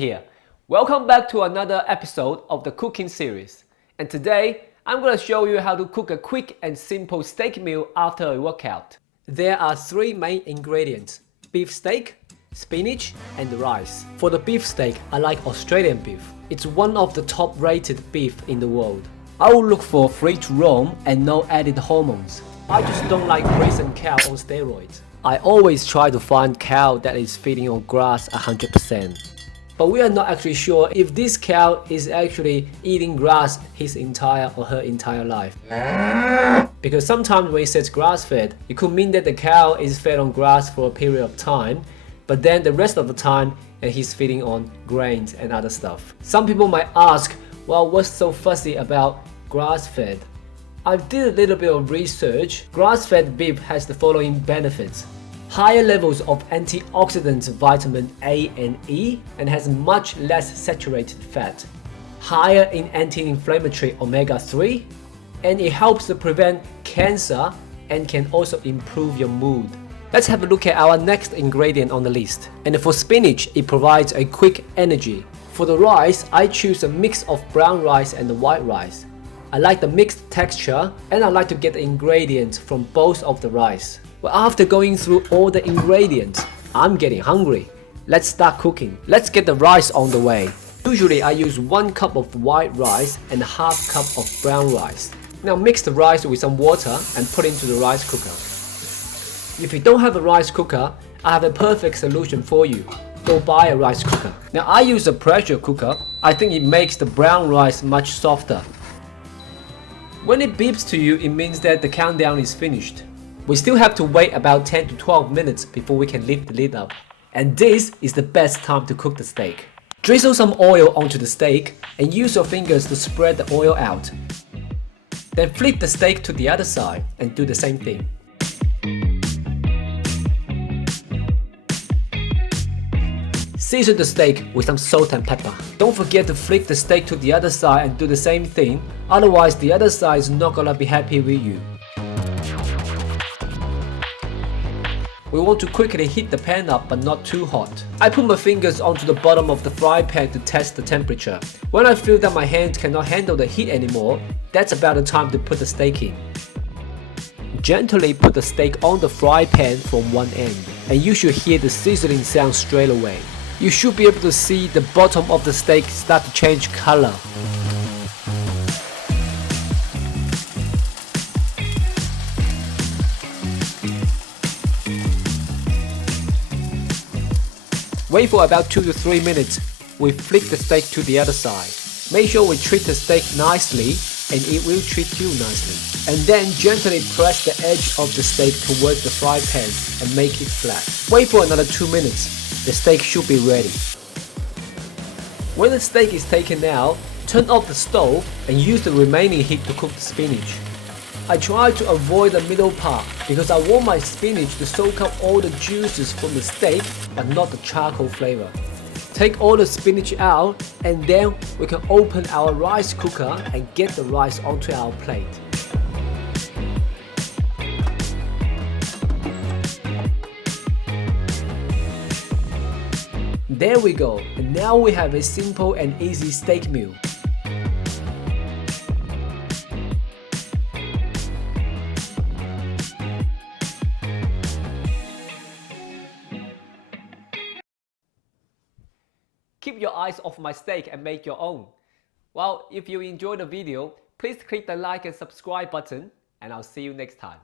here. Welcome back to another episode of the cooking series. And today, I'm going to show you how to cook a quick and simple steak meal after a workout. There are three main ingredients: beef steak, spinach, and rice. For the beef steak, I like Australian beef. It's one of the top rated beef in the world. I will look for free to roam and no added hormones. I just don't like grazing cow on steroids. I always try to find cow that is feeding on grass 100%. But we are not actually sure if this cow is actually eating grass his entire or her entire life. Because sometimes when it says grass fed, it could mean that the cow is fed on grass for a period of time, but then the rest of the time he's feeding on grains and other stuff. Some people might ask, well, what's so fussy about grass fed? I did a little bit of research. Grass-fed beef has the following benefits: higher levels of antioxidants vitamin A and E, and has much less saturated fat, higher in anti-inflammatory omega-3, and it helps to prevent cancer and can also improve your mood. Let's have a look at our next ingredient on the list. And for spinach, it provides a quick energy. For the rice, I choose a mix of brown rice and the white rice. I like the mixed texture, and I like to get the ingredients from both of the rice. Well, after going through all the ingredients, I'm getting hungry. Let's start cooking. Let's get the rice on the way. Usually I use 1 cup of white rice and ½ cup of brown rice. Now mix the rice with some water and put into the rice cooker. If you don't have a rice cooker, I have a perfect solution for you. Go buy a rice cooker. Now I use a pressure cooker. I think it makes the brown rice much softer. When it beeps to you, it means that the countdown is finished. We still have to wait about 10 to 12 minutes before we can lift the lid up. And this is the best time to cook the steak. Drizzle some oil onto the steak and use your fingers to spread the oil out. Then flip the steak to the other side and do the same thing. Season the steak with some salt and pepper. Don't forget to flip the steak to the other side and do the same thing, otherwise the other side is not gonna be happy with you. We want to quickly heat the pan up but not too hot. I put my fingers onto the bottom of the fry pan to test the temperature. When I feel that my hands cannot handle the heat anymore, that's about the time to put the steak in. Gently put the steak on the fry pan from one end, and you should hear the sizzling sound straight away. You should be able to see the bottom of the steak start to change color. Wait for about 2 to 3 minutes. We flip the steak to the other side. Make sure we treat the steak nicely, and it will treat you nicely. And then gently press the edge of the steak towards the fry pan and make it flat. Wait for another 2 minutes. The steak should be ready. When the steak is taken out, turn off the stove and use the remaining heat to cook the spinach. I try to avoid the middle part because I want my spinach to soak up all the juices from the steak but not the charcoal flavor. Take all the spinach out, and then we can open our rice cooker and get the rice onto our plate. There we go, and now we have a simple and easy steak meal. Keep your eyes off my steak and make your own. Well, if you enjoyed the video, please click the like and subscribe button, and I'll see you next time.